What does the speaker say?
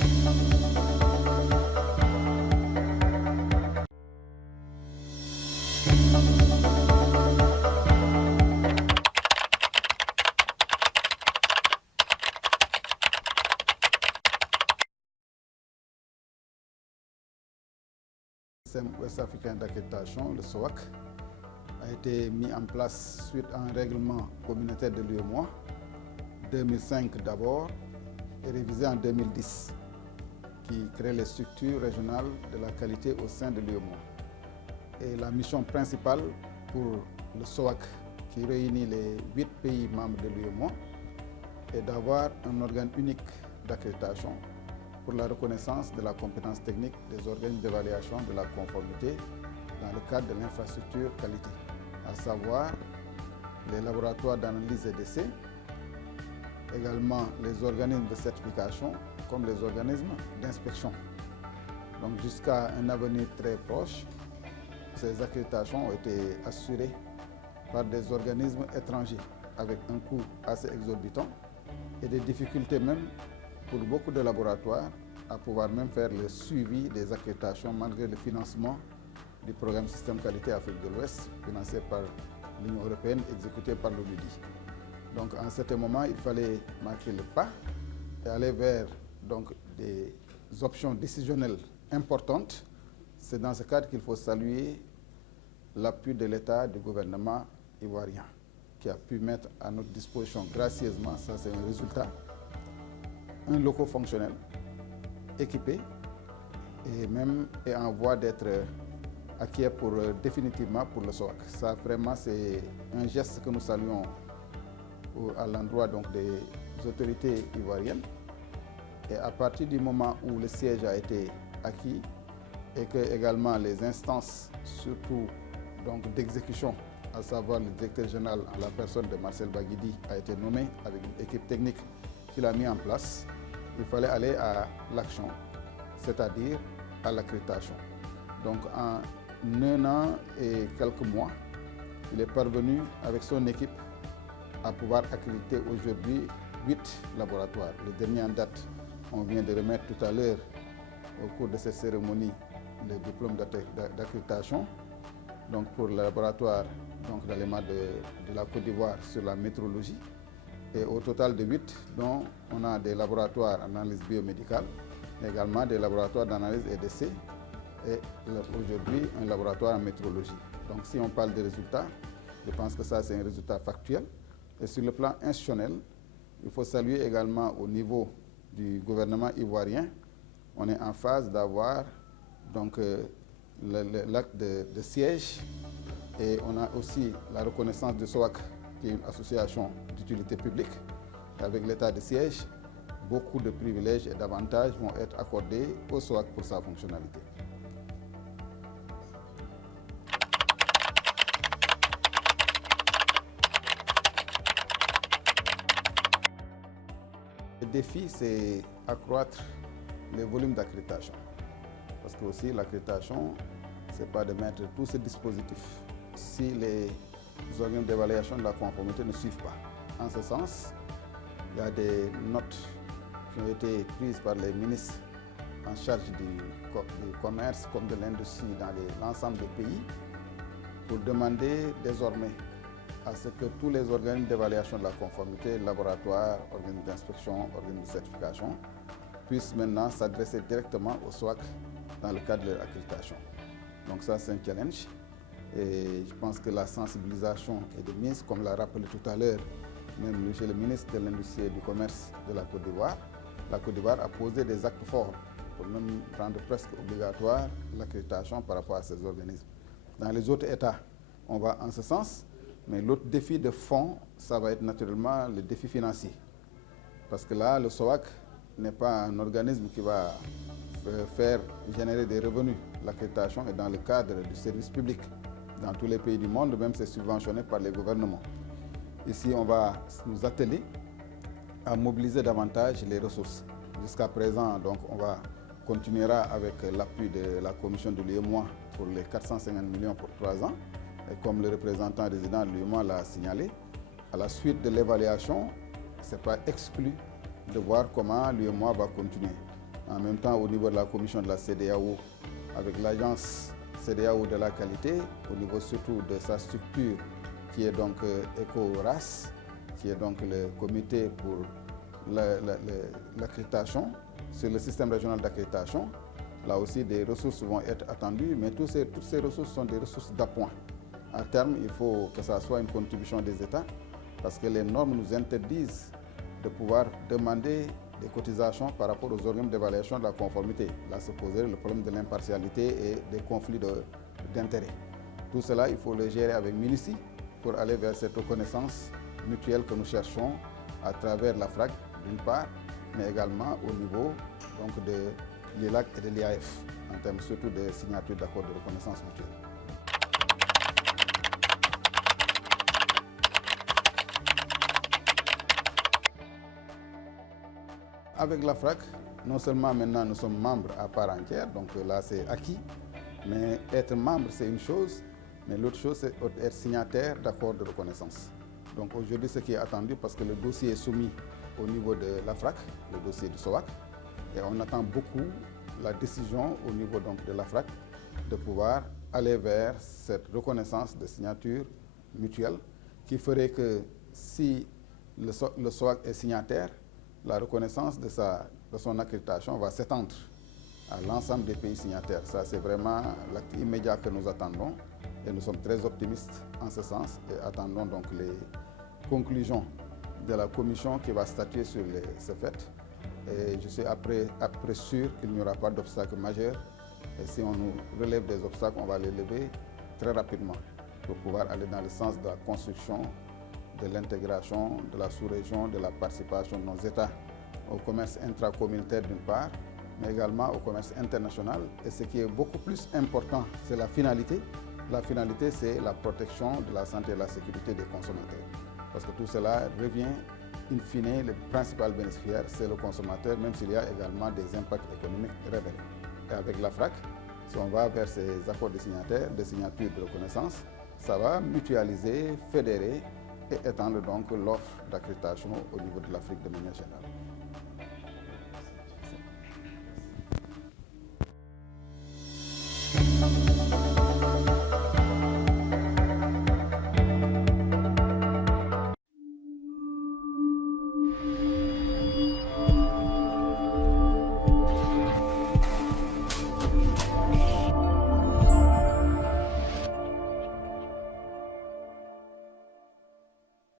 Le système ouest-africain d'accréditation, le SOAC, a été mis en place suite à un règlement communautaire de l'UEMOA, 2005 d'abord, et révisé en 2010, qui crée les structures régionales de la qualité au sein de l'UEMOA. Et la mission principale pour le SOAC, qui réunit les 8 pays membres de l'UEMOA, est d'avoir un organe unique d'accréditation pour la reconnaissance de la compétence technique des organismes d'évaluation de la conformité dans le cadre de l'infrastructure qualité, à savoir les laboratoires d'analyse et d'essai, également les organismes de certification comme les organismes d'inspection. Donc jusqu'à un avenir très proche, ces accréditations ont été assurées par des organismes étrangers avec un coût assez exorbitant et des difficultés même pour beaucoup de laboratoires à pouvoir même faire le suivi des accréditations malgré le financement du programme Système Qualité Afrique de l'Ouest, financé par l'Union européenne, exécuté par l'ONUDI. Donc en certain moment, il fallait marquer le pas et aller vers donc, des options décisionnelles importantes. C'est dans ce cadre qu'il faut saluer l'appui de l'État, du gouvernement ivoirien, qui a pu mettre à notre disposition gracieusement, ça c'est un résultat, un local fonctionnel équipé et même est en voie d'être acquis pour, définitivement pour le SOAC. Ça vraiment c'est un geste que nous saluons à l'endroit donc des autorités ivoiriennes. Et à partir du moment où le siège a été acquis et que également les instances, surtout donc d'exécution, à savoir le directeur général en la personne de Marcel Baguidi, a été nommé avec une équipe technique qu'il a mis en place, il fallait aller à l'action, c'est-à-dire à l'accréditation. Donc en 1 an et quelques mois, il est parvenu avec son équipe à pouvoir accréditer aujourd'hui 8 laboratoires. Le dernier en date, on vient de remettre tout à l'heure au cours de cette cérémonie le diplôme d'accréditation. Donc pour le laboratoire d'Alema de la Côte d'Ivoire sur la métrologie. Et au total de 8, dont on a des laboratoires d'analyse biomédicale, mais également des laboratoires d'analyse et d'essai, et aujourd'hui un laboratoire en métrologie. Donc si on parle des résultats, je pense que ça c'est un résultat factuel. Et sur le plan institutionnel, il faut saluer également au niveau du gouvernement ivoirien, on est en phase d'avoir donc l'acte de siège et on a aussi la reconnaissance de SOAC, qui est une association d'utilité publique, avec l'état de siège. Beaucoup de privilèges et d'avantages vont être accordés au SOAC pour sa fonctionnalité. Le défi, c'est accroître les volumes d'accréditation. Parce que aussi l'accréditation, ce n'est pas de mettre tout ce dispositif si les organes d'évaluation de la conformité ne suivent pas. En ce sens, il y a des notes qui ont été prises par les ministres en charge du commerce comme de l'industrie dans l'ensemble des pays pour demander désormais à ce que tous les organes d'évaluation de la conformité, laboratoires, organes d'inspection, organes de certification, puissent maintenant s'adresser directement au SOAC dans le cadre de l'accréditation. Donc ça, c'est un challenge. Et je pense que la sensibilisation est de mise, comme l'a rappelé tout à l'heure, même monsieur le ministre de l'Industrie et du Commerce de la Côte d'Ivoire. La Côte d'Ivoire a posé des actes forts pour même rendre presque obligatoire l'accréditation par rapport à ces organismes. Dans les autres États, on va en ce sens, mais l'autre défi de fond, ça va être naturellement le défi financier. Parce que là, le SOAC n'est pas un organisme qui va faire générer des revenus. L'accréditation est dans le cadre du service public. Dans tous les pays du monde, même c'est subventionné par les gouvernements. Ici, on va nous atteler à mobiliser davantage les ressources. Jusqu'à présent, donc, on continuera avec l'appui de la commission de l'UEMOA pour les 450 millions pour 3 ans. Et comme le représentant résident de l'UEMOA l'a signalé, à la suite de l'évaluation, ce n'est pas exclu de voir comment l'UEMOA va continuer. En même temps, au niveau de la commission de la CEDEAO, avec l'agence CEDEAO de la qualité, au niveau surtout de sa structure qui est donc EcoRAS, qui est donc le comité pour l'accréditation, sur le système régional d'accréditation. Là aussi, des ressources vont être attendues, mais toutes ces ressources sont des ressources d'appoint. À terme, il faut que ça soit une contribution des États, parce que les normes nous interdisent de pouvoir demander des cotisations par rapport aux organes d'évaluation de la conformité. Là se poserait le problème de l'impartialité et des conflits d'intérêts. Tout cela, il faut le gérer avec Ministry pour aller vers cette reconnaissance mutuelle que nous cherchons à travers la FRAC d'une part, mais également au niveau donc, de l'ILAC et de l'IAF, en termes surtout de signature d'accords de reconnaissance mutuelle. Avec la FRAC, non seulement maintenant nous sommes membres à part entière, donc là c'est acquis, mais être membre c'est une chose, mais l'autre chose c'est être signataire d'accords de reconnaissance. Donc aujourd'hui ce qui est attendu, parce que le dossier est soumis au niveau de la FRAC, le dossier du SOAC, et on attend beaucoup la décision au niveau donc de la FRAC de pouvoir aller vers cette reconnaissance de signature mutuelle qui ferait que si le SOAC est signataire, la reconnaissance de son accréditation va s'étendre à l'ensemble des pays signataires. Ça, c'est vraiment l'acte immédiat que nous attendons et nous sommes très optimistes en ce sens et attendons donc les conclusions de la commission qui va statuer sur ce fait. Et je suis après sûr qu'il n'y aura pas d'obstacle majeur et si on nous relève des obstacles, on va les lever très rapidement pour pouvoir aller dans le sens de la construction de l'intégration de la sous-région, de la participation de nos États au commerce intracommunautaire d'une part, mais également au commerce international. Et ce qui est beaucoup plus important, c'est la finalité. La finalité, c'est la protection de la santé et de la sécurité des consommateurs. Parce que tout cela revient, in fine, le principal bénéficiaire, c'est le consommateur, même s'il y a également des impacts économiques révélés. Et avec la FRAC, si on va vers ces accords de signature de reconnaissance, ça va mutualiser, fédérer et étendre donc l'offre d'accréditation au niveau de l'Afrique de manière générale.